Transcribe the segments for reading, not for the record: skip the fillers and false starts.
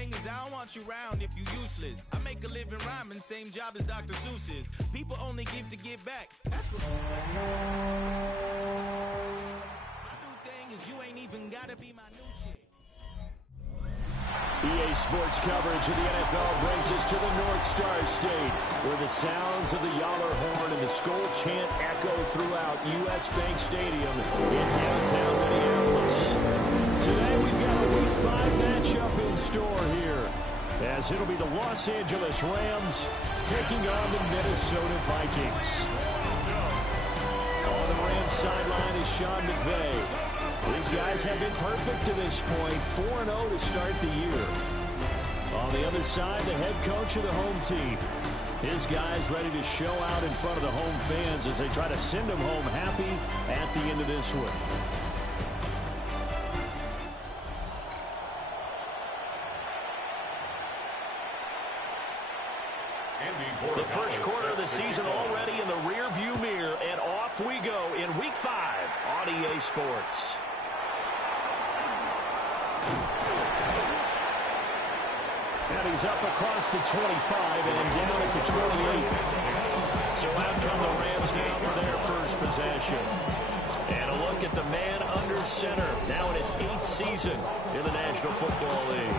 thing is I don't want you around if you useless. I make a living rhyming, same job as Dr. Seuss's. People only give to give back. That's what my new thing is. You ain't even gotta be my new chick. EA Sports coverage of the NFL brings us to the North Star State, where the sounds of the Yahler horn and the Skol chant echo throughout U.S. Bank Stadium in downtown Minneapolis. Today we've got a Week 5 matchup in store here, as it'll be the Los Angeles Rams taking on the Minnesota Vikings. On the Rams sideline is Sean McVay. These guys have been perfect to this point, 4-0 to start the year. On the other side, the head coach of the home team. His guys ready to show out in front of the home fans as they try to send them home happy at the end of this one. The first quarter of the season already in the rear-view mirror, and off we go in Week 5 on EA Sports. And he's up across the 25 and down at the 28. So out come the Rams now for their first possession. And a look at the man under center, now in his 8th season in the National Football League.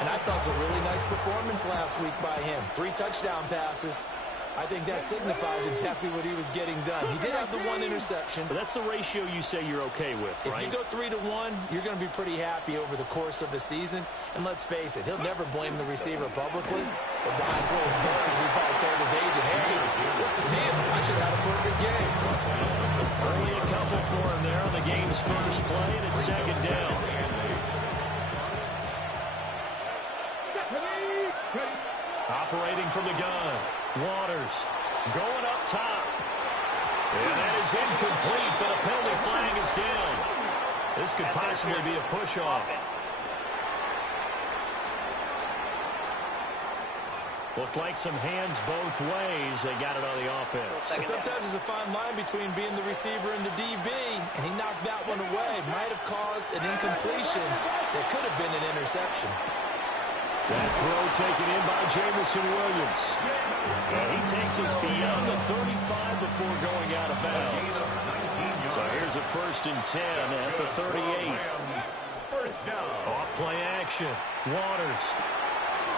And I thought it was a really nice performance last week by him. 3 touchdown passes. I think that signifies exactly what he was getting done. He did have the 1 interception. But that's the ratio you say you're okay with, right? If you go 3-1, you're going to be pretty happy over the course of the season. And let's face it, he'll never blame the receiver publicly. But behind closed doors, he probably told his agent, hey, what's the deal? I should have had a perfect game. Only a couple for him there on the game's first play, and it's second down. Operating from the gun, Waters going up top. And that is incomplete, but a penalty flag is down. This could possibly be a push-off. Looked like some hands both ways. They got it on the offense. Sometimes there's a fine line between being the receiver and the DB, and he knocked that one away. Might have caused an incompletion that could have been an interception. That throw taken in by Jamison Williams. And he takes us beyond the 35 before going out of bounds. So here's a 1st and 10 at the 38. First down. Off play action. Waters.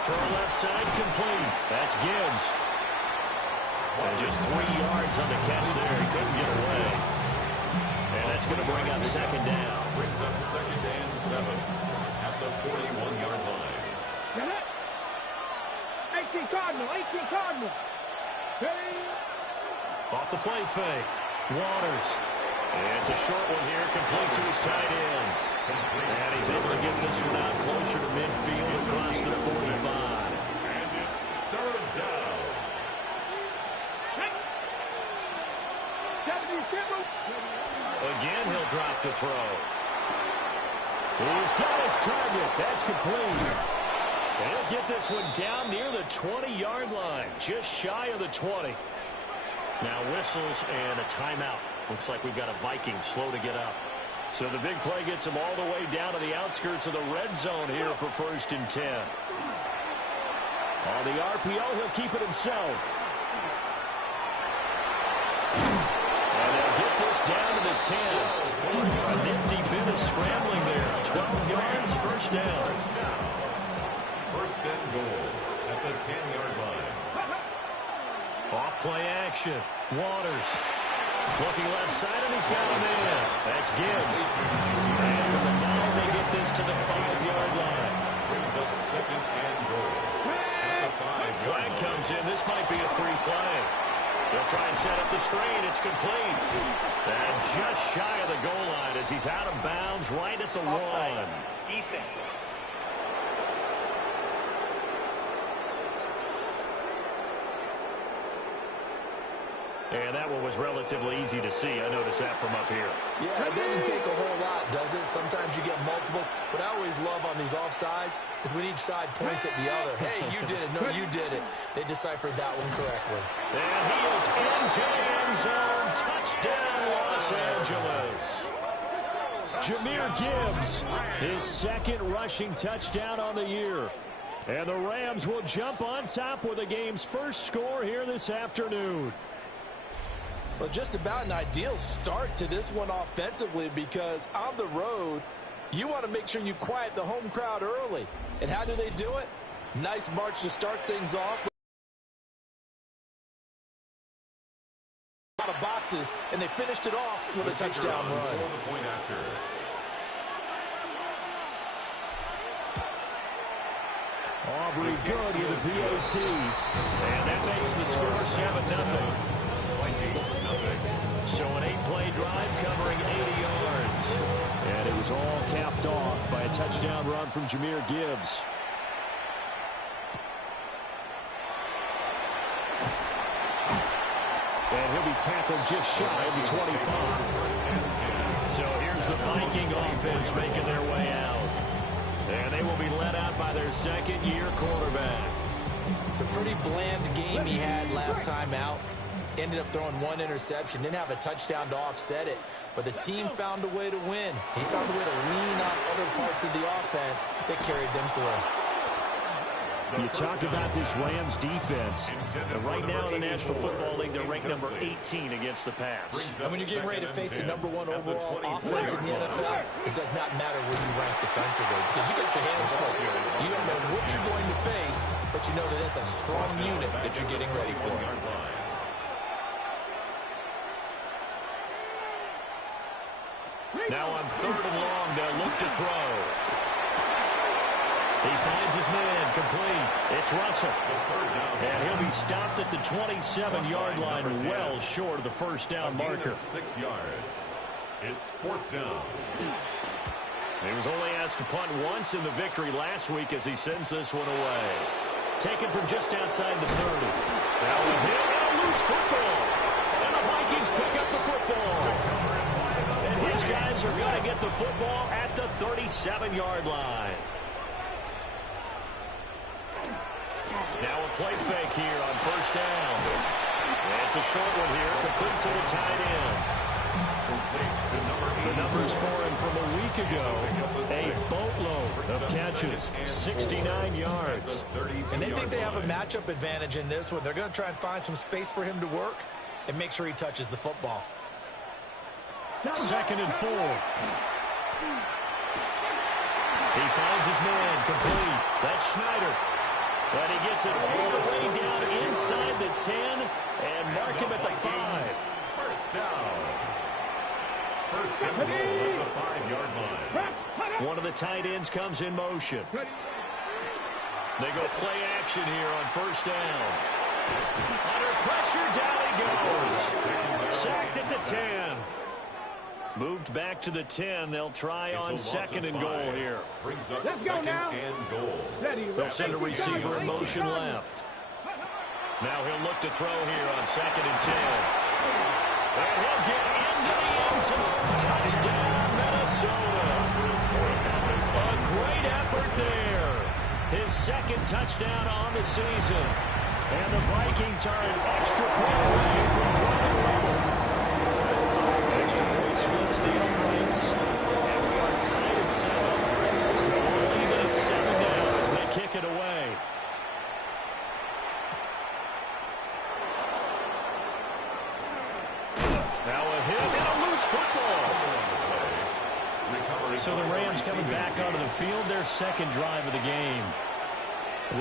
Throw left side complete. That's Gibbs. And just 3 yards on the catch there. He couldn't get away. And that's going to bring up second down. Brings up 2nd and 7 at the 41-yard line. 18 Cardinal. Off the play fake. Waters. And it's a short one here, complete to his tight end. And he's able to get this one out closer to midfield across the 45. And it's 3rd down. Again, he'll drop the throw. He's got his target. That's complete. And he'll get this one down near the 20-yard line, just shy of the 20. Now whistles and a timeout. Looks like we've got a Viking slow to get up. So the big play gets him all the way down to the outskirts of the red zone here for 1st and 10. On the RPO, he'll keep it himself. And they'll get this down to the 10. A nifty bit of scrambling there. 12 yards, 1st down. 1st and goal at the 10-yard line. Off play action. Waters. Looking left side, and he's got a man. That's Gibbs. And from the 9, they get this to the 5-yard line. Brings up 2nd and goal at the 5-yard Flag line. comes in. This might be a 3-play. They'll try and set up the screen. It's complete. And just shy of the goal line as he's out of bounds right at the 1. Defense. And that one was relatively easy to see. I noticed that from up here. Yeah, it doesn't take a whole lot, does it? Sometimes you get multiples. What I always love on these offsides is when each side points at the other. Hey, you did it. No, you did it. They deciphered that one correctly. And he is into the end zone. Touchdown, Los Angeles. Jahmyr Gibbs, his second rushing touchdown on the year. And the Rams will jump on top with the game's first score here this afternoon. Well, just about an ideal start to this one offensively, because on the road, you want to make sure you quiet the home crowd early. And how do they do it? Nice march to start things off. A lot of boxes, and they finished it off with a touchdown run. Aubrey good with a PAT. And that makes the score 7-0. So an 8-play drive covering 80 yards. And it was all capped off by a touchdown run from Jahmyr Gibbs. And he'll be tackled just shy of the 25. So here's the Viking offense making their way out. And they will be led out by their second-year quarterback. It's a pretty bland game he had last time out. Ended up throwing one interception. Didn't have a touchdown to offset it. But the team found a way to win. He found a way to lean on other parts of the offense that carried them through. You talk about this Rams defense. Right now in the National Football League, they're ranked number 18 against the pass. And when you're getting ready to face the #1 overall offense in the NFL, it does not matter where you rank defensively, because you got your hands full. You don't know what you're going to face, but you know that it's a strong unit that you're getting ready for. Now on 3rd and long, they'll look to throw. He finds his man, complete. It's Russell. And he'll be stopped at the 27-yard line, well short of the first down marker. 6 yards. It's 4th down. He was only asked to punt once in the victory last week as he sends this one away. Taken from just outside the 30. Now with him, and a loose football. And the Vikings pick up the football. And his guys are going to get the football at the 37-yard line. Now a play fake here on 1st down. And it's a short one here, complete to the tight end. The numbers for him from a week ago, a boatload of catches, 69 yards. And they think they have a matchup advantage in this one. They're going to try and find some space for him to work and make sure he touches the football. 2nd and 4. He finds his man, complete. That's Schneider. But he gets it all the way down inside the 10 and mark him at the 5. First down. First and goal at the 5-yard line. One of the tight ends comes in motion. They go play action here on 1st down. Under pressure, down he goes. Sacked at the 10. Moved back to the 10. They'll try on 2nd and goal here. Brings up 2nd and goal. They'll send a receiver in motion left. Now he'll look to throw here on 2nd and 10. And he'll get into the end zone. Touchdown, Minnesota. A great effort there. His 2nd touchdown on the season. And the Vikings are an extra point away from throwing level. Extra point splits the uprights. And we are tied at 7. So we'll leave it at 7 now as they kick it away. Now a hit and a loose football. So the Rams coming back onto the field, their 2nd drive of the game.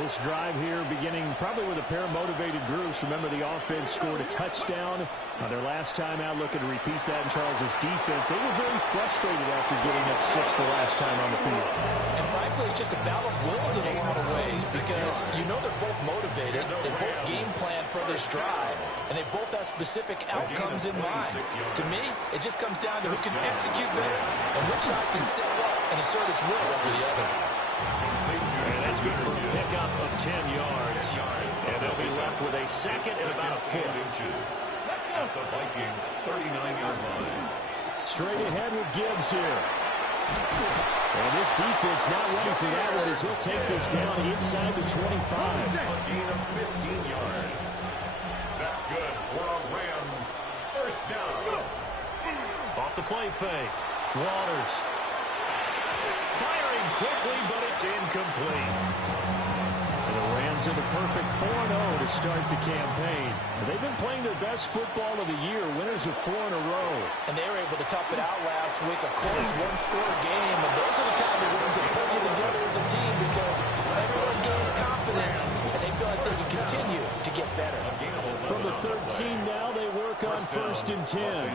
This drive here beginning probably with a pair of motivated groups. Remember, the offense scored a touchdown on their last time out. Looking to repeat that in Charles's defense. They were very frustrated after getting up 6 the last time on the field. And frankly, it's just a battle of wills in a lot of ways, because you know they're both motivated. They both game plan for this drive, and they both have specific outcomes in mind. To me, it just comes down to who can execute better and which side can step up and assert its will over the other. And that's good for a pickup of 10 yards. And they'll be left with a 2nd and about a foot. At the Vikings' 39-yard line. Straight ahead with Gibbs here. And this defense not ready for that one as he'll take this down inside the 25. A gain of 15 yards. That's good for a Rams first down. Off the play fake. Waters quickly, but it's incomplete. And the Rams are the perfect 4-0 to start the campaign. They've been playing their best football of the year, winners of 4 in a row. And they were able to tough it out last week, a close one-score game. And those are the kind of wins that pull you together as a team because everyone gains confidence, and they feel like they can continue to get better. From the 13 now, they work on 1st and 10.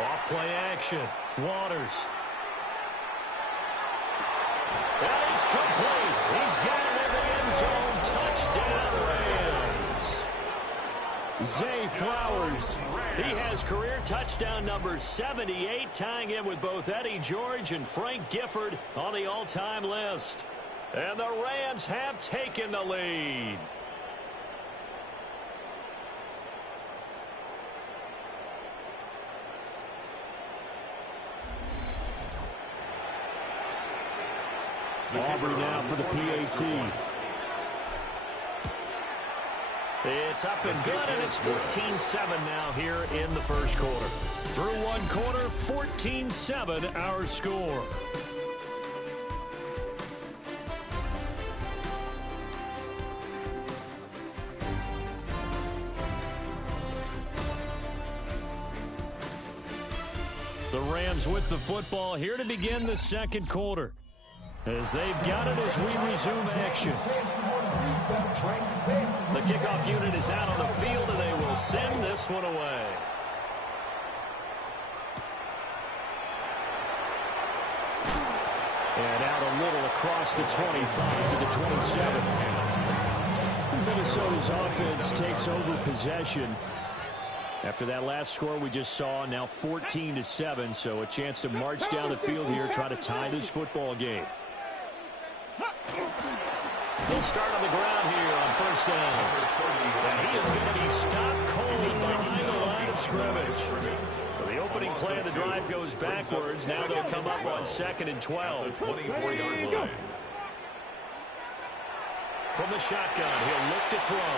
Off play action. Waters. And it's complete. He's got it in the end zone. Touchdown, Rams. Zay Flowers. He has career touchdown number 78, tying in with both Eddie George and Frank Gifford on the all-time list. And the Rams have taken the lead. Aubrey now for the PAT. It's up and good, and it's 14-7 now here in the first quarter. Through one quarter, 14-7 our score. The Rams with the football here to begin the second quarter. As they've got it as we resume action. The kickoff unit is out on the field, and they will send this one away. And out a little across the 25 to the 27. Minnesota's offense takes over possession. After that last score we just saw, now 14-7, so a chance to march down the field here, try to tie this football game. They'll start on the ground here on 1st down. And he is going to be stopped cold behind the line of scrimmage. So the opening play of the drive goes backwards. Now they'll come up on 2nd and 12. 24-yard line. From the shotgun, he'll look to throw.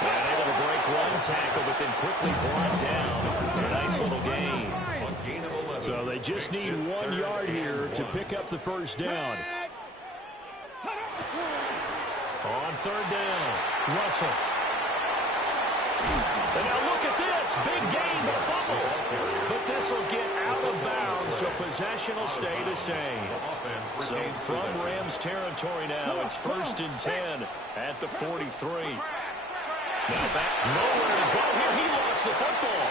And able to break one tackle, but then quickly brought down. A nice little gain. So they just need 1 yard here to pick up the 1st down. On 3rd down, Russell. And now look at this. Big gain, but a fumble. But this will get out of bounds, so possession will stay the same. So from Rams territory now, it's 1st and 10 at the 43. Now back, nowhere to go here. He lost the football.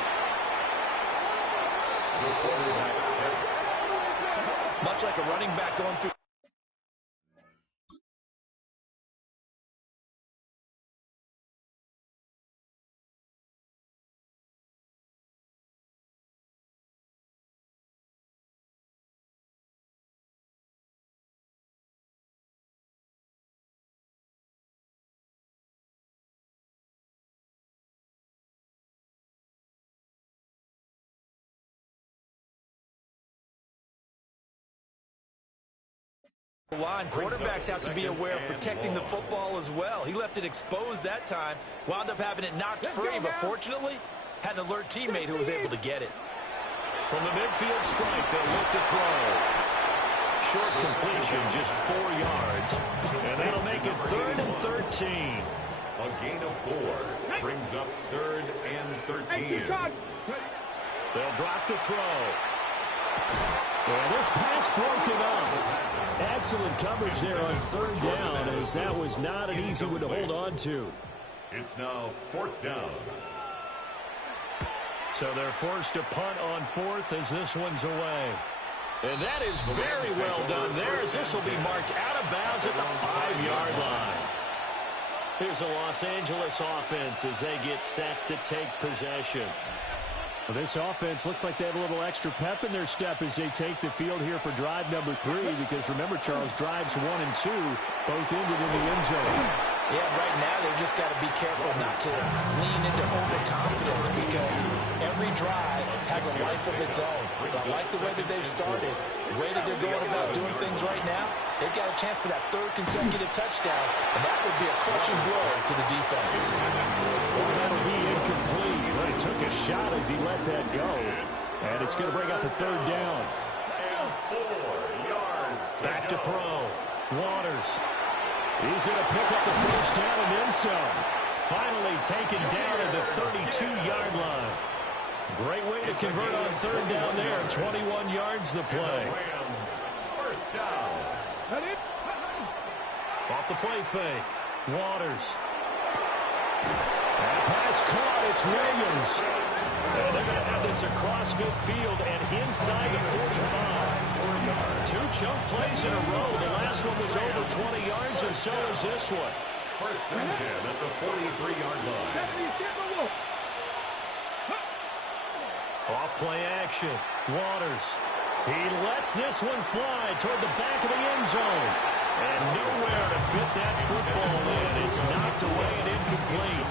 The quarterback set. Much like a running back going through. Line. Quarterbacks have to be aware of protecting the football as well. He left it exposed that time, wound up having it knocked free, but fortunately had an alert teammate who was able to get it. From the midfield stripe, they'll look to throw. Short completion, just 4 yards. And that'll make it 3rd and 13. A gain of 4 brings up 3rd and 13. They'll drop to throw. And this pass broken up. Excellent coverage there on 3rd down, as that was not an easy one to hold on to. It's now 4th down. So they're forced to punt on 4th as this one's away. And that is very well done there, as this will be marked out of bounds at the 5-yard line. Here's a Los Angeles offense as they get set to take possession. Well, this offense looks like they have a little extra pep in their step as they take the field here for drive number 3, because remember, Charles, drives 1 and 2 both ended in the end zone. Yeah, right now they've just got to be careful not to lean into overconfidence, because every drive has a life of its own. But I like the way that they've started, the way that they're going about doing things right now. They've got a chance for that 3rd consecutive touchdown, and that would be a crushing blow to the defense. Well, that'll be incomplete, but he took a shot as he let that go. And it's going to bring up a third down. And 4 yards. Back to throw. Waters. He's going to pick up the first down and then some. Finally taken down at the 32-yard line. Great way to convert on third down there. 21 yards the play. First down. Off the play fake. Waters. That pass caught. It's Williams. And they're going to have this across midfield and inside the 45. 2 chunk plays in a row. The last one was over 20 yards, and so is this one. First and 10 at the 43-yard line. Off play action. Waters. He lets this one fly toward the back of the end zone. And nowhere to fit that football in. It's knocked away and incomplete.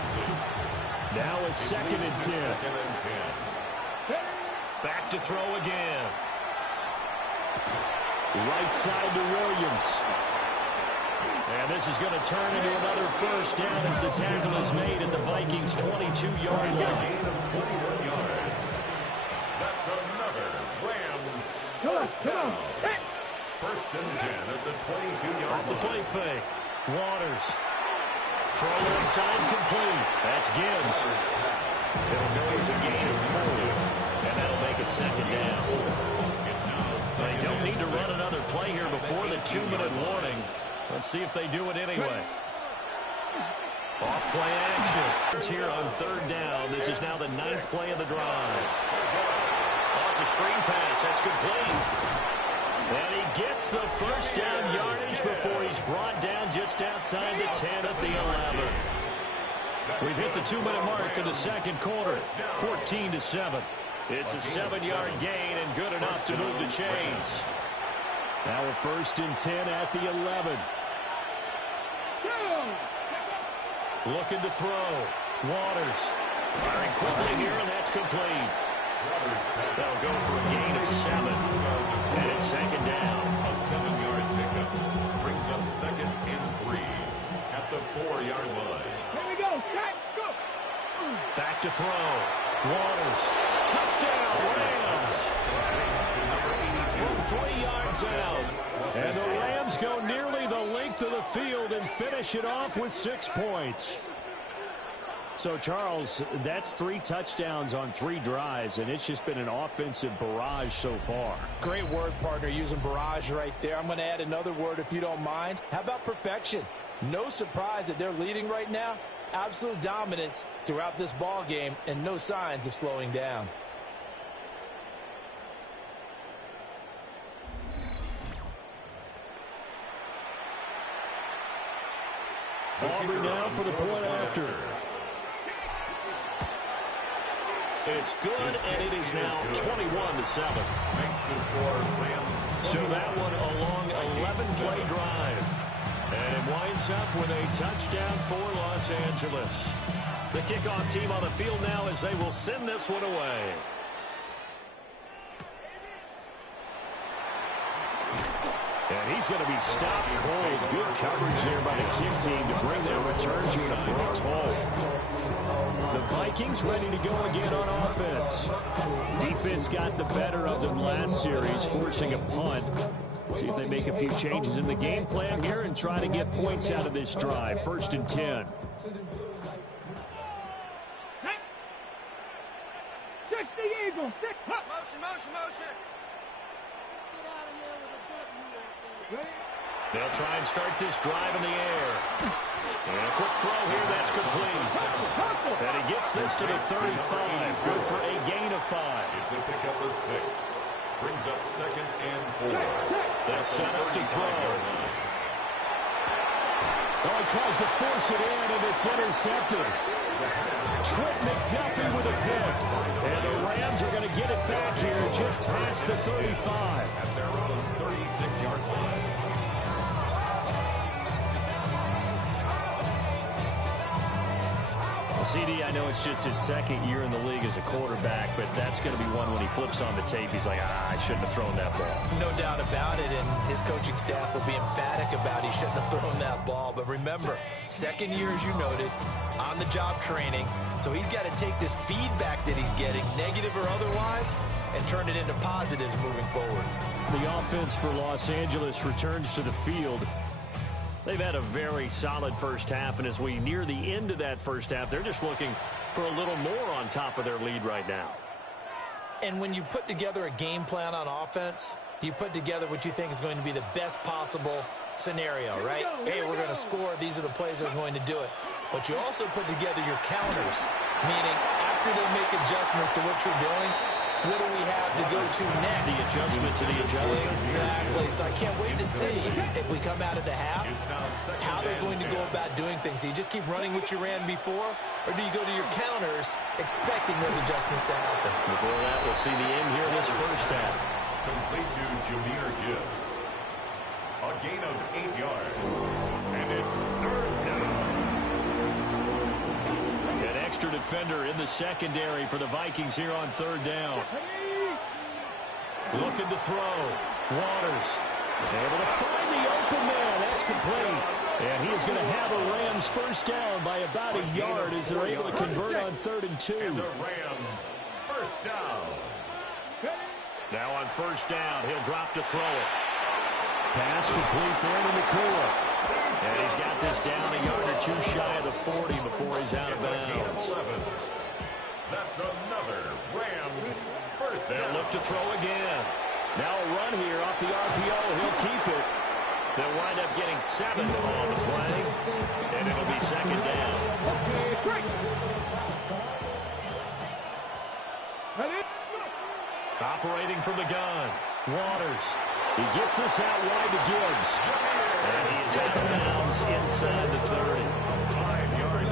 Now a second and 10. Back to throw again. Right side to Williams. And this is going to turn into another first down as the tackle is made at the Vikings' 22-yard line. That's another Rams first down. First and 10 at the 22-yard line. Off the play fake. Waters. Throw inside complete. That's Gibbs. It'll go as a gain of 4. And that'll make it second down. They don't need to run another play here before the 2-minute warning. Let's see if they do it anyway. Off play action. It's here on third down. This is now the 9th play of the drive. Oh, it's a screen pass. That's complete. And he gets the first down yardage before he's brought down just outside the 10 at the 11. We've hit the 2-minute mark of the second quarter. 14-7. It's a 7-yard gain and good enough to move the chains. Now a first and 10 at the 11. Looking to throw. Waters. Firing quickly here, and that's complete. That'll go for a gain of 7. And it's second down. A 7-yard pickup brings up second and 3 at the 4-yard line. Here we go. Go. Back to throw. Waters. Touchdown, Rams. From 3 yards out. And the Rams go nearly the length of the field and finish it off with 6 points. So, Charles, that's 3 touchdowns on 3 drives, and it's just been an offensive barrage so far. Great word, partner, using barrage right there. I'm going to add another word if you don't mind. How about perfection? No surprise that they're leading right now. Absolute dominance throughout this ball game and no signs of slowing down. Aubrey now for the point after. It's good, and it is now 21-7. Makes the score Rams. So that one a long 11-play drive. And it winds up with a touchdown for Los Angeles. The kickoff team on the field now as they will send this one away. And he's going to be stopped cold. Good coverage there by the kick team to bring their return to an abrupt halt. The Vikings ready to go again on offense. Defense got the better of them last series, forcing a punt. See if they make a few changes in the game plan here and try to get points out of this drive. First and 10. 60 Eagles. Motion. They'll try and start this drive in the air. And a quick throw here, that's complete. And he gets this to the 35. Good for a gain of 5. It's a pickup of 6. Brings up second and 4. They'll set up to throw. Oh, he tries to force it in, and it's intercepted. Trent McDuffie with a pick. And the Rams are going to get it back here just past the 35. At their own 36-yard line. CD, I know it's just his second year in the league as a quarterback, but that's going to be one when he flips on the tape. He's like, I shouldn't have thrown that ball. No doubt about it, and his coaching staff will be emphatic about he shouldn't have thrown that ball. But remember, second year, as you noted, on-the-job training. So he's got to take this feedback that he's getting, negative or otherwise, and turn it into positives moving forward. The offense for Los Angeles returns to the field. They've had a very solid first half, and as we near the end of that first half, they're just looking for a little more on top of their lead right now. And when you put together a game plan on offense, you put together what you think is going to be the best possible scenario, right? Hey, we're going to score. These are the plays that are going to do it. But you also put together your counters, meaning after they make adjustments to what you're doing, what do we have to go to next? The adjustment to the adjustment. Exactly. So I can't wait to see if we come out of the half, how they're going to go about doing things. Do you just keep running what you ran before, or do you go to your counters expecting those adjustments to happen? Before that, we'll see the end here in this first half. Complete to Jahmyr Gibbs. A gain of 8 yards. And it's third down. An extra defender in the secondary for the Vikings here on third down. Looking to throw. Waters able to find the open man. That's complete. And he is going to have a Rams first down by about a yard as they're able to convert on 3rd and 2. And the Rams first down. Now on first down, he'll drop to throw it. Pass complete there to Nakua. And he's got this down a yard or two shy of the 40 before he's out of bounds. That's another Rams first down. They'll look to throw again. Now a run here off the RPO. He'll keep it. They'll wind up getting 7 on the play. And it'll be second down. Operating from the gun. Waters. He gets this out wide to Gibbs. And he is out of bounds inside the 30.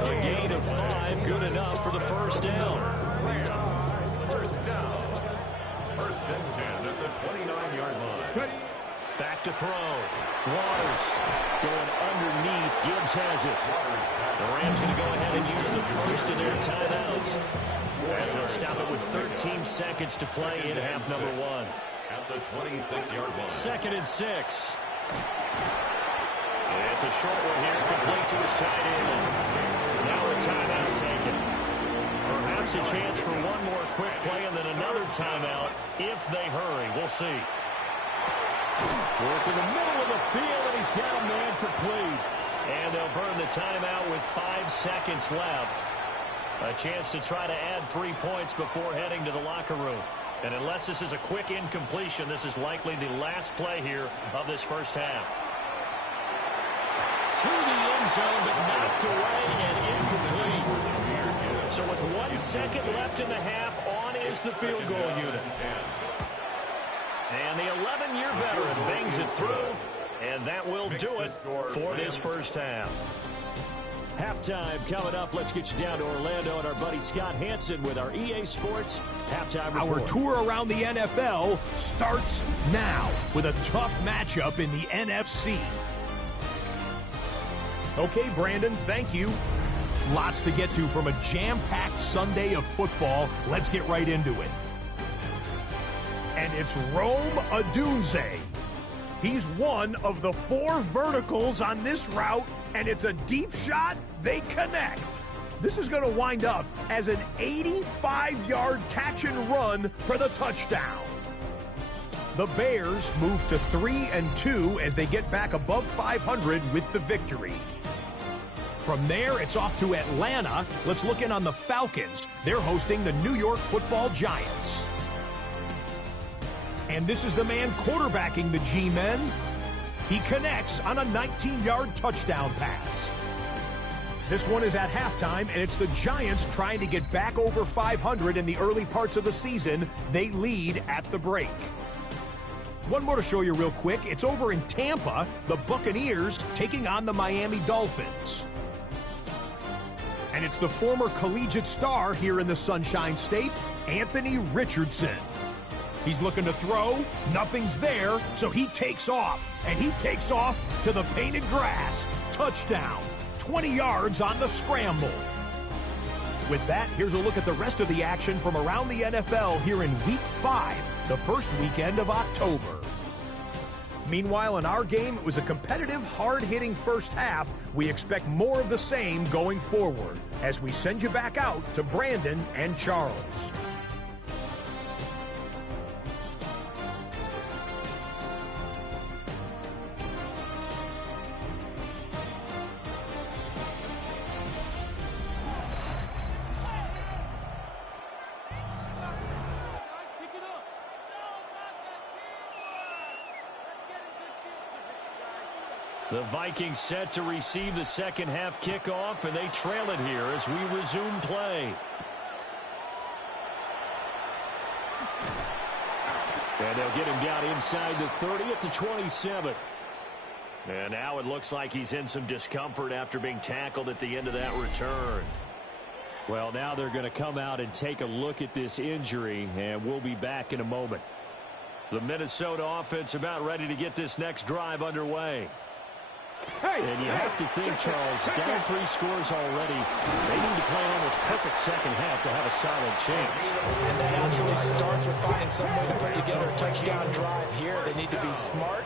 A gain of 5, good enough for the first down. Rams first down. First and 10 at the 29-yard line. Back to throw. Waters going underneath. Gibbs has it. The Rams going to go ahead and use the first of their timeouts, as they'll stop it with 13 seconds to play in half number 1. At the 26-yard line. 2nd and 6. It's a short one here, complete to his tight end. Now a timeout taken. Perhaps a chance for one more quick play and then another timeout if they hurry. We'll see. Work in the middle of the field, and he's got a man complete. And they'll burn the timeout with 5 seconds left. A chance to try to add 3 points before heading to the locker room. And unless this is a quick incompletion, this is likely the last play here of this first half. To the end zone, but knocked away and incomplete. So with 1 second left in the half, on is the field goal unit. And the 11-year veteran bangs it through, and that will do it for this first half. Halftime coming up. Let's get you down to Orlando and our buddy Scott Hansen with our EA Sports Halftime Report. Our tour around the NFL starts now with a tough matchup in the NFC. Okay, Brandon, thank you. Lots to get to from a jam-packed Sunday of football. Let's get right into it. And it's Rome Odunze. He's one of the 4 verticals on this route, and it's a deep shot. They connect. This is going to wind up as an 85-yard catch and run for the touchdown. The Bears move to 3-2 as they get back above 500 with the victory. From there, it's off to Atlanta. Let's look in on the Falcons. They're hosting the New York Football Giants. And this is the man quarterbacking the G-Men. He connects on a 19-yard touchdown pass. This one is at halftime, and it's the Giants trying to get back over 500 in the early parts of the season. They lead at the break. One more to show you real quick. It's over in Tampa, the Buccaneers taking on the Miami Dolphins. And it's the former collegiate star here in the Sunshine State, Anthony Richardson. He's looking to throw. Nothing's there, so he takes off. And he takes off to the painted grass. Touchdown. 20 yards on the scramble. With that, here's a look at the rest of the action from around the NFL here in Week 5, the first weekend of October. Meanwhile, in our game, it was a competitive, hard-hitting first half. We expect more of the same going forward as we send you back out to Brandon and Charles. The Vikings set to receive the second half kickoff, and they trail it here as we resume play. And they'll get him down inside the 30 at the 27. And now it looks like he's in some discomfort after being tackled at the end of that return. Well, now they're going to come out and take a look at this injury, and we'll be back in a moment. The Minnesota offense about ready to get this next drive underway. And you have to think, Charles, down 3 scores already. They need to play an almost perfect second half to have a solid chance. And that absolutely starts with finding some way to put together a touchdown drive here. They need to be smart,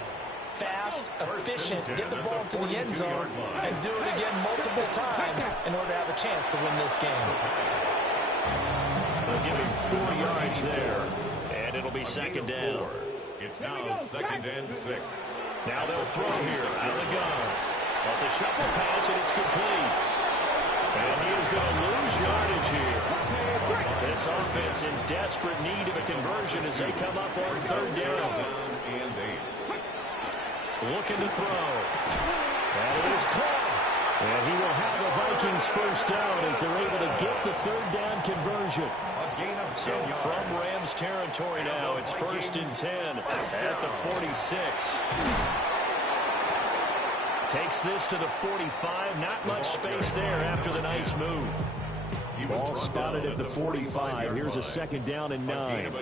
fast, efficient, get the ball to the end zone, and do it again multiple times in order to have a chance to win this game. They'll give him 4 yards there, and it'll be second down. It's now 2nd and 6. Now they'll throw here out of the gun. Well, it's a shuffle pass, and it's complete. And he is going to lose yardage here. This offense in desperate need of a conversion as they come up on 3rd down. And 8. Looking to throw. That is caught. And he will have the Vikings first down as they're able to get the 3rd down conversion. So from Rams territory now, it's 1st and 10 at the 46. Takes this to the 45. Not much space there after the nice move. Ball spotted at the 45. Here's a 2nd down and 9.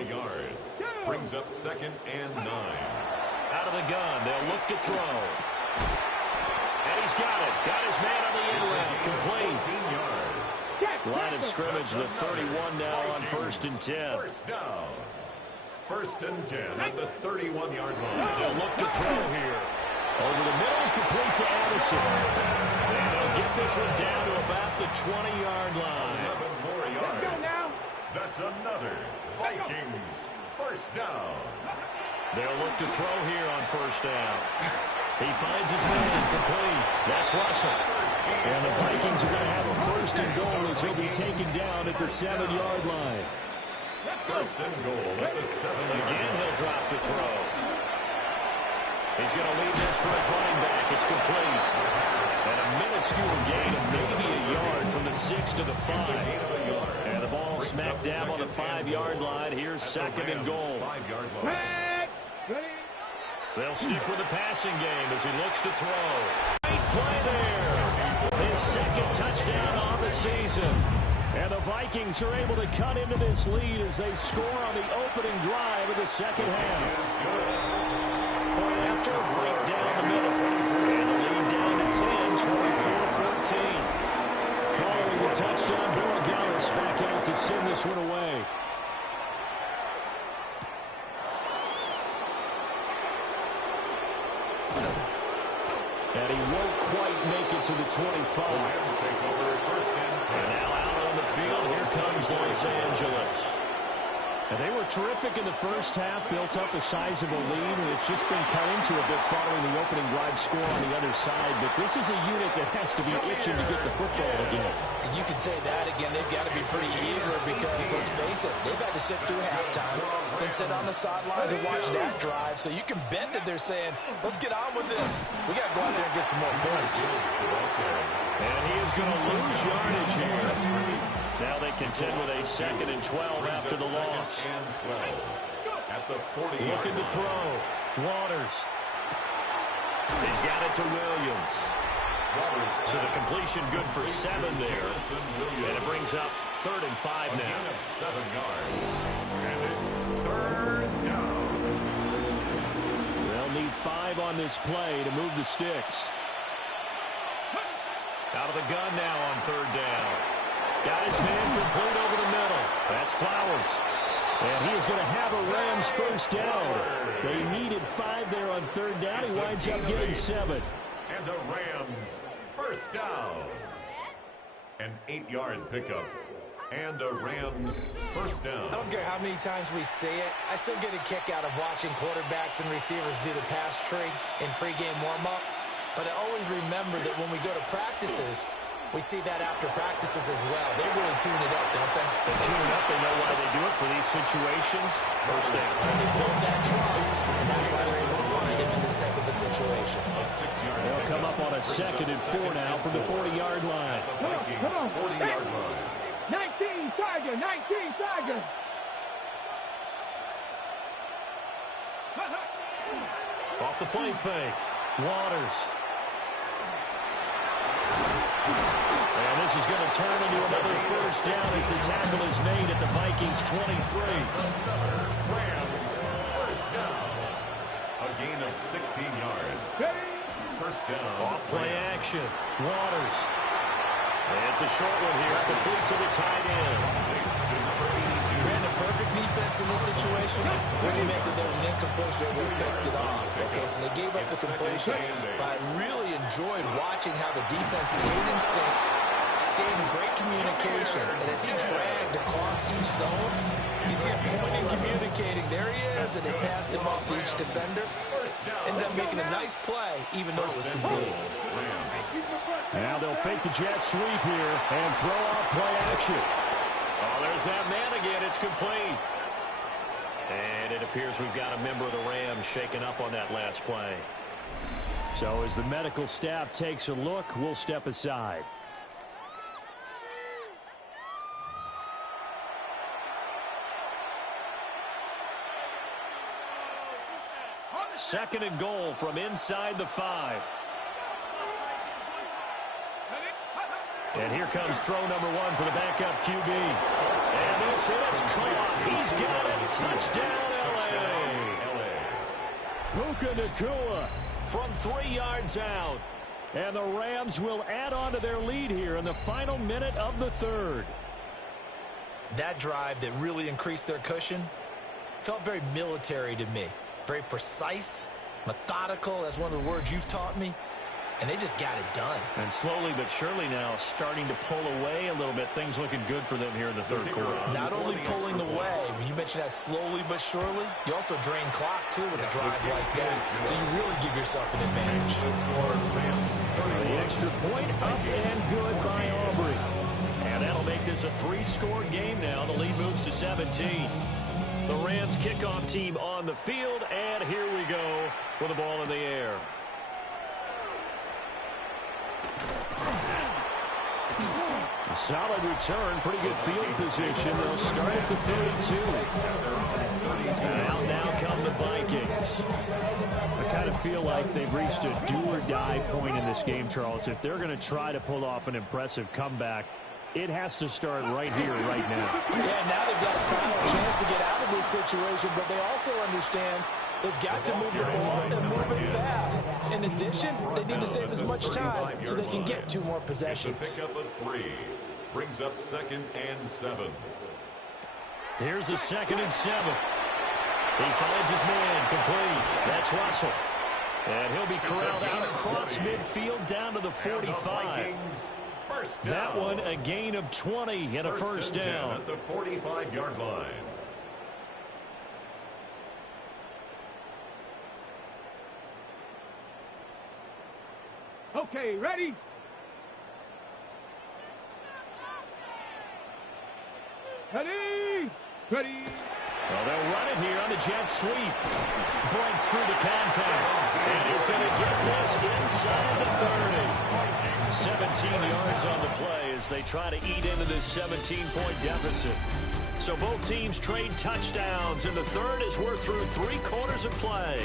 Brings up 2nd and 9. Out of the gun, they'll look to throw. And he's got it. Got his man on the end route. Complete. 14 yards. Line of scrimmage, the 31 now on 1st and 10. First down. 1st and 10 at the 31-yard line. They'll look to throw here. Over the middle, complete to Addison. And they'll get this one down to about the 20-yard line. 11 more yards. That's another Vikings first down. They'll look to throw here on 1st down. He finds his man complete. That's Russell. And the Vikings are going to have a 1st and goal as he'll be taken down at the 7-yard line. 1st and goal at the 7-yard line. Again, he'll drop to throw. He's going to leave this for his running back. It's complete. And a minuscule gain of maybe a yard from the 6 to the 5. And the ball smack dab on the 5-yard line. Here's 2nd and goal. 5-yard line. They'll stick with the passing game as he looks to throw. Great play there. His 2nd touchdown on the season. And the Vikings are able to cut into this lead as they score on the opening drive of the second half. Point after, break down the middle. And the lead down to 10, 24-14. Following the touchdown, Bill Gallis back out to send this one away. And he won't quite make it to the 25. And now out on the field, here comes Los Angeles. And they were terrific in the first half, built up a sizable lead, and it's just been cut into a bit following the opening drive score on the other side. But this is a unit that has to be itching to get the football again. And you can say that again. They've got to be pretty eager because, let's face it, they've had to sit through halftime and sit on the sidelines and watch that drive. So you can bet that they're saying, let's get on with this. We got to go out there and get some more points. And he is going to lose yardage here. Now they contend with a 2nd and 12 after the loss. Looking to throw. Waters. He's got it to Williams. So the completion good for 7 there. And it brings up 3rd and 5 now. 7 yards. And it's 3rd down. They'll need 5 on this play to move the sticks. Out of the gun now on 3rd down. Got his man complete over the middle. That's Flowers. And he is going to have a Rams first down. They needed 5 there on 3rd down. He winds up getting 7. And a Rams first down. An 8-yard pickup. And a Rams first down. I don't care how many times we say it, I still get a kick out of watching quarterbacks and receivers do the pass tree in pregame warm-up. But I always remember that when we go to practices, We see that after practices as well. They really tune it up, don't they? They tune it up. They know why they do it for these situations. First down. And they build that trust, and that's why they're able to find him in this type of a situation. They'll come up on a 2nd and 4 now from the 40-yard line. Come on. 40-yard line. 19 Tiger, 19 Tiger. Off the play fake. Waters. And this is going to turn into another first down as the tackle is made at the Vikings 23. Rams, first down. A gain of 16 yards. First down. Off play action. Waters. It's a short one here. Complete to the tight end. Ran the perfect defense in this situation. When he meant that there was an incompletion, they would have picked it off. Okay, so they gave up the completion. But I really enjoyed watching how the defense stayed in sync, stayed in great communication. And as he dragged across each zone, you see him pointing, communicating. There he is, and they passed him off to each defender. Ended up making a nice play, even though it was complete. Now they'll fake the jet sweep here and throw out play action. Oh, there's that man again. It's complete. And it appears we've got a member of the Rams shaken up on that last play. So as the medical staff takes a look, we'll step aside. Second and goal from inside the 5. And here comes throw number 1 for the backup QB. And this is caught. He's got it. Touchdown, L.A. Puka Nacua from 3 yards out. And the Rams will add on to their lead here in the final minute of the 3rd. That drive that really increased their cushion felt very military to me. Very precise, methodical. That's one of the words you've taught me. And they just got it done. And slowly but surely now starting to pull away a little bit. Things looking good for them here in the 3rd quarter. Not only pulling away, but you mentioned that slowly but surely. You also drain clock, too, with a drive like that. So you really give yourself an advantage. The extra point up and good by Aubrey. And that'll make this a 3-score game now. The lead moves to 17. The Rams kickoff team on the field. And here we go with the ball in the air. A solid return, pretty good field position. They'll start at the 32. And out now come the Vikings. I kind of feel like they've reached a do-or-die point in this game, Charles. If they're going to try to pull off an impressive comeback, it has to start right here, right now. Yeah, now they've got a final chance to get out of this situation, but they also understand they've got to move the ball and move it fast. In addition, they need to save as much time so they can get 2 more possessions. Pick up a 3. Brings up 2nd and 7. Here's a 2nd and 7. He finds his man complete. That's Russell. And he'll be corralled out across midfield down to the 45. That one a gain of 20 and a first down. At the 45-yard line. Okay, ready? Ready? Ready? Well, they'll run it here on the jet sweep. Breaks through the contact. And he's going to get this inside the 30. 17 yards on the play as they try to eat into this 17-point deficit. So both teams trade touchdowns in the 3rd as we're through 3 quarters of play.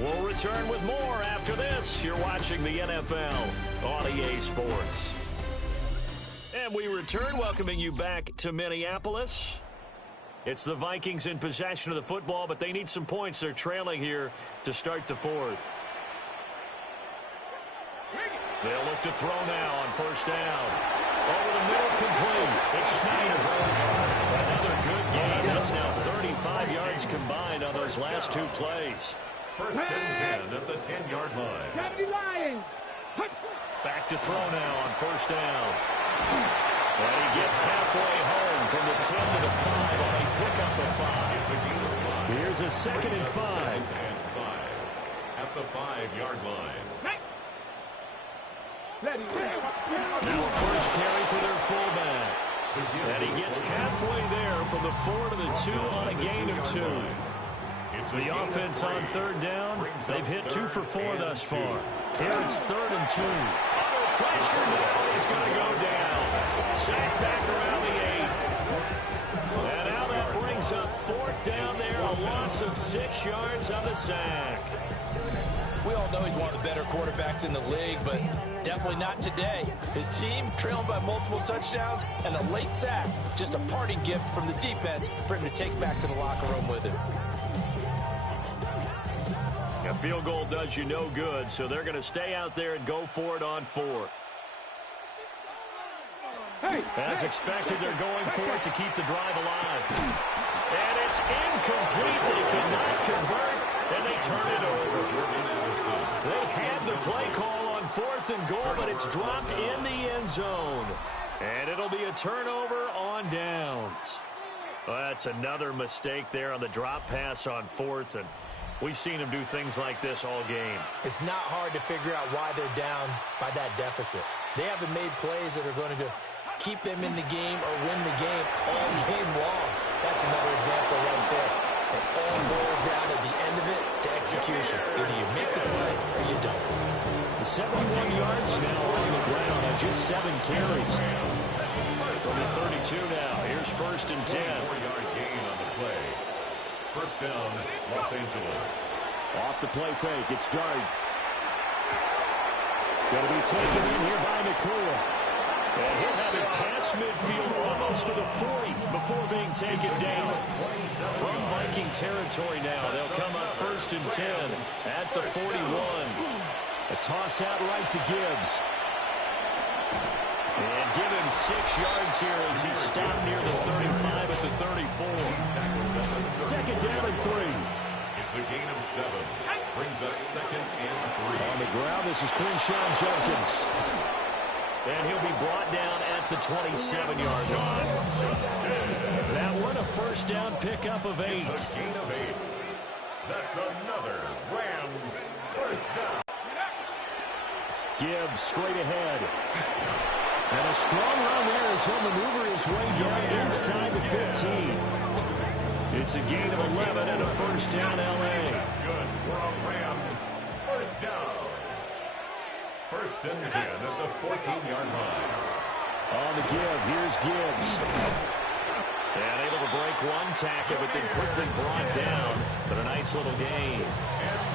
We'll return with more after this. You're watching the NFL on EA Sports. And we return, welcoming you back to Minneapolis. It's the Vikings in possession of the football, but they need some points. They're trailing here to start the 4th. They'll look to throw now on first down. Over the middle, complete. It's Schneider. Another good game. That's now 35 yards combined on those last 2 plays. First and 10 at the 10-yard line. 70 Lions. Back to throw now on first down. And he gets halfway home from the 10 to the 5 on a pickup of 5. Here's a 2nd and 5. At the 5-yard line. Ready. Now a first carry for their fullback. And he gets halfway there from the 4 to the 2 on a gain of 2. The offense on third down, they've hit 2 for 4 thus far. Here it's 3rd and 2. Under pressure now, he's going to go down. Sack back around the 8. And now that brings up 4th down there, a loss of 6 yards on the sack. We all know he's one of the better quarterbacks in the league, but definitely not today. His team trailing by multiple touchdowns and a late sack, just a parting gift from the defense for him to take back to the locker room with him. A field goal does you no good, so they're going to stay out there and go for it on 4th. As expected, they're going for it to keep the drive alive. And it's incomplete. They cannot convert, and they turn it over. They had the play call on 4th and goal, but it's dropped in the end zone. And it'll be a turnover on downs. Well, that's another mistake there on the drop pass on 4th, and we've seen them do things like this all game. It's not hard to figure out why they're down by that deficit. They haven't made plays that are going to keep them in the game or win the game all game long. That's another example right there. It all boils down at the end of it to execution. Either you make the play or you don't. 71 yards now on the ground on just 7 carries. From the 32 now. Here's 1st and 10. 4-yard gain on the play. First down, Los Angeles. Off the play fake. It's Dart. Going to be taken in here by Nakua. And he'll have it past midfield almost to the 40 before being taken down. From Viking territory now. They'll come up 1st and 10 at the 41. A toss out right to Gibbs. And give him 6 yards here as he stopped near the 35 at the 34. 2nd down and 3. It's a gain of 7. Brings up 2nd and 3. On the ground, this is Crenshaw Jenkins. And he'll be brought down at the 27-yard line. That one, a first down pickup of 8. It's a gain of 8. That's another Rams first down. Gibbs straight ahead. And a strong run there as he'll maneuver his way down inside the 15. It's a gain of 11 and a first down, L.A. That's good for a Rams first down. 1st and 10 at the 14-yard line. On the give, here's Gibbs. And able to break one tackle, but then quickly brought down. But a nice little gain.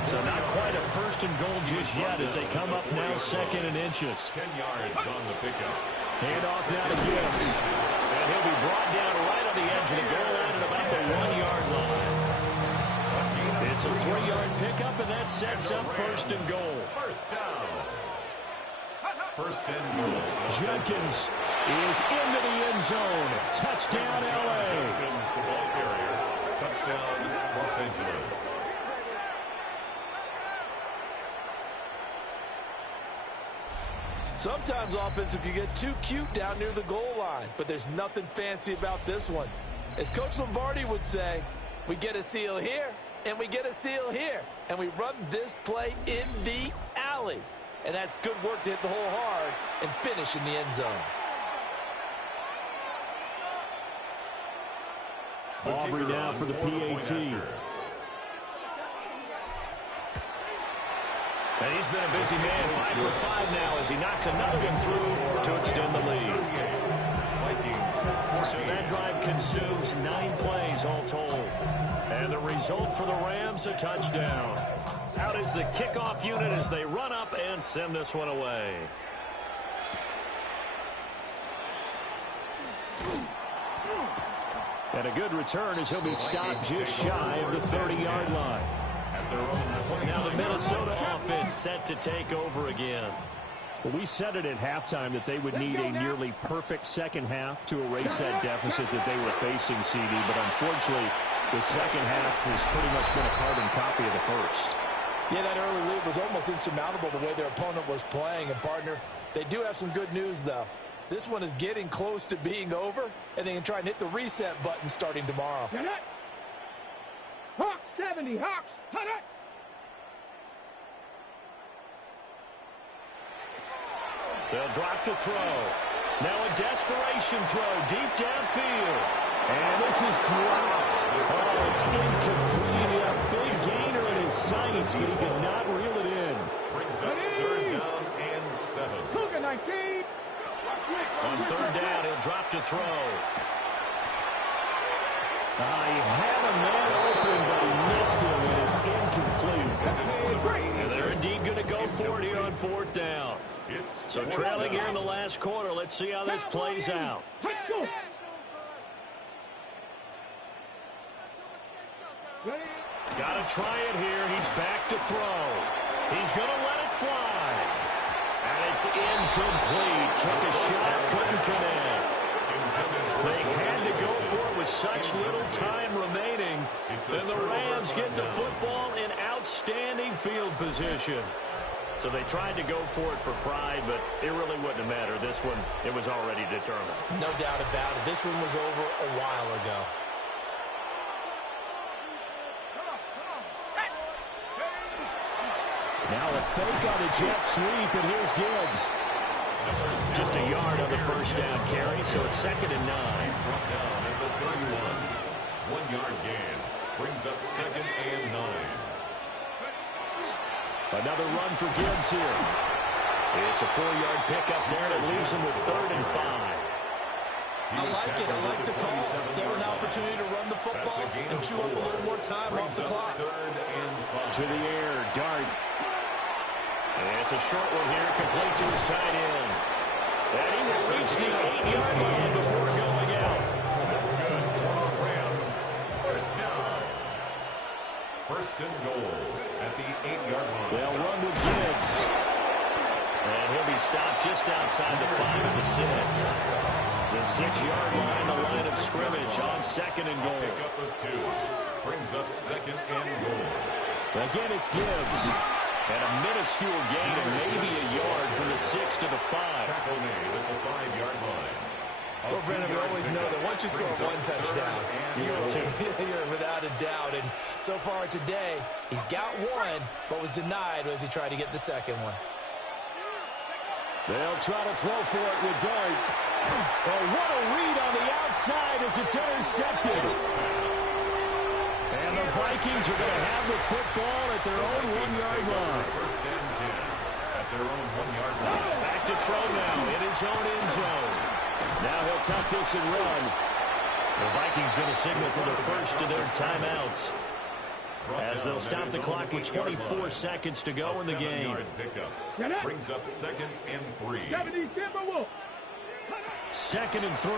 So not quite a 1st and goal just yet as they come up now 2nd and inches. 10 yards on the pickup. Hand off now to Gibbs. And he'll be brought down right on the edge of the goal line at about the 1-yard line. It's a 3-yard pickup, and that sets up 1st and goal. First down. 1st and goal. Jenkins is into the end zone. Touchdown, L.A. Jenkins, the ball carrier. Touchdown, Los Angeles. Sometimes offense, if you get too cute down near the goal line, but there's nothing fancy about this one. As Coach Lombardi would say, we get a seal here, and we get a seal here, and we run this play in the alley. And that's good work to hit the hole hard and finish in the end zone. Aubrey now for the PAT. And he's been a busy man, 5 for 5 now as he knocks another one through to extend the lead. So that drive consumes 9 plays all told. And the result for the Rams, a touchdown. Out is the kickoff unit as they run up and send this one away. And a good return as he'll be stopped just shy of the 30-yard line. Now the Minnesota offense set to take over again. Well, we said it at halftime that they would need a nearly perfect second half to erase that deficit that they were facing, CD. But unfortunately, the second half has pretty much been a carbon copy of the first. Yeah, that early lead was almost insurmountable the way their opponent was playing. And, partner, they do have some good news, though. This one is getting close to being over, and they can try and hit the reset button starting tomorrow. Hawks 70, Hawks, hut it! They'll drop to throw. Now a desperation throw deep downfield. And this is dropped. Oh, it's incomplete. He had a big gainer in his sights, but he could not reel it in. Brings up 3rd down and 7. Cougar 19. On 3rd down, he'll drop to throw. He had a man open, but he missed him, and it's incomplete. And they're indeed going to go for it here on 4th down. So trailing here in the last quarter. Let's see how this plays out. Got to try it here. He's back to throw. He's going to let it fly. And it's incomplete. Took a shot, couldn't connect. They had to go for it with such little time remaining. And the Rams get the football in outstanding field position. So they tried to go for it for pride, but it really wouldn't have mattered. This one, it was already determined. No doubt about it. This one was over a while ago. Now a fake on the jet sweep, and here's Gibbs. Just a yard on the first down carry, so it's 2nd and 9. Brought down at the 31. 1-yard gain. Brings up 2nd and 9. Another run for Gibbs here. It's a 4-yard pickup there, and it leaves him with 3rd and 5. I like it. I like the call. Still an opportunity to run the football and chew up a little more time off the clock. To the air, Dart. And it's a short one here, complete to his tight end. And he will reach the 8-yard line before going out. That's good. Rams, 1st down. 1st and goal at the 8-yard line. They'll run with Gibbs. And he'll be stopped just outside the 5 of the 6. The 6-yard line, the line of scrimmage on 2nd and goal. Pickup of 2. Brings up 2nd and goal. Again, it's Gibbs. And a minuscule gain of maybe a yard from the 6 to the 5. Tackle made at the 5-yard line. Well, Brennan, we always know that once you score one touchdown, you're without a doubt. And so far today, he's got one, but was denied as he tried to get the second one. They'll try to throw for it with Dart. Oh, what a read on the outside as it's intercepted. And the Vikings are going to have the football at their own 1-yard line. 1st and 10 at their own 1-yard line. Back to throw now in his own end zone. Now he'll tuck this and run. The Vikings going to signal for the first of their timeouts, as they'll stop the clock with 24 seconds to go in the game. Brings up 2nd and 3. 2nd and 3.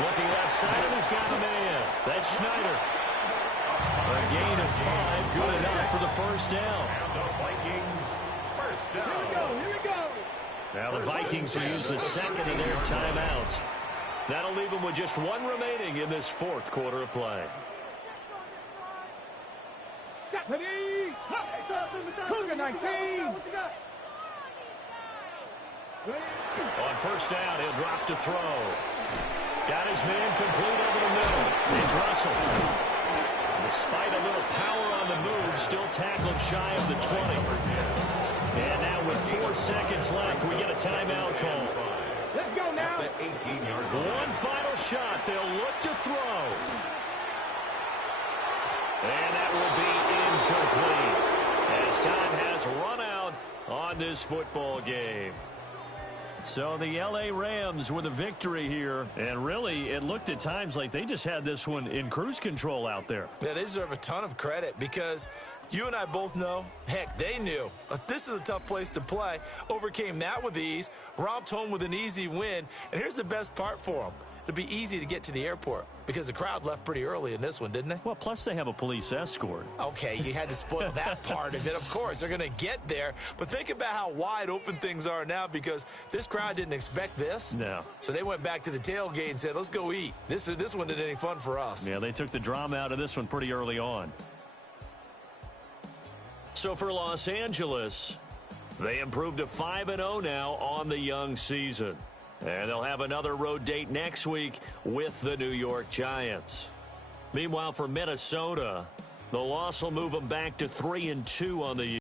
Looking left side, and he's got a man. That's Schneider. A gain of 5, good enough for the first down. And the Vikings, 1st down. Here we go. Now the Vikings will use the second of their timeouts. That'll leave them with just one remaining in this 4th quarter of play. Cougar 19. On 1st down, he'll drop to throw. Got his man complete over the middle. It's Russell. Despite a little power on the move, still tackled shy of the 20. And now with 4 seconds left, we get a timeout call. Let's go now. 18-yard One final shot. They'll look to throw. And that will be incomplete, as time has run out on this football game. So the L.A. Rams with a victory here. And really, it looked at times like they just had this one in cruise control out there. Yeah, they deserve a ton of credit because you and I both know, heck, they knew. This is a tough place to play. Overcame that with ease, romped home with an easy win. And here's the best part for them. It'll be easy to get to the airport because the crowd left pretty early in this one, didn't they? Well, plus they have a police escort. Okay, you had to spoil that part of it. Of course, they're going to get there. But think about how wide open things are now because this crowd didn't expect this. No. So they went back to the tailgate and said, let's go eat. This one isn't any fun for us. Yeah, they took the drama out of this one pretty early on. So for Los Angeles, they improved to 5-0 now on the young season. And they'll have another road date next week with the New York Giants. Meanwhile, for Minnesota, the loss will move them back to 3-2 on the year.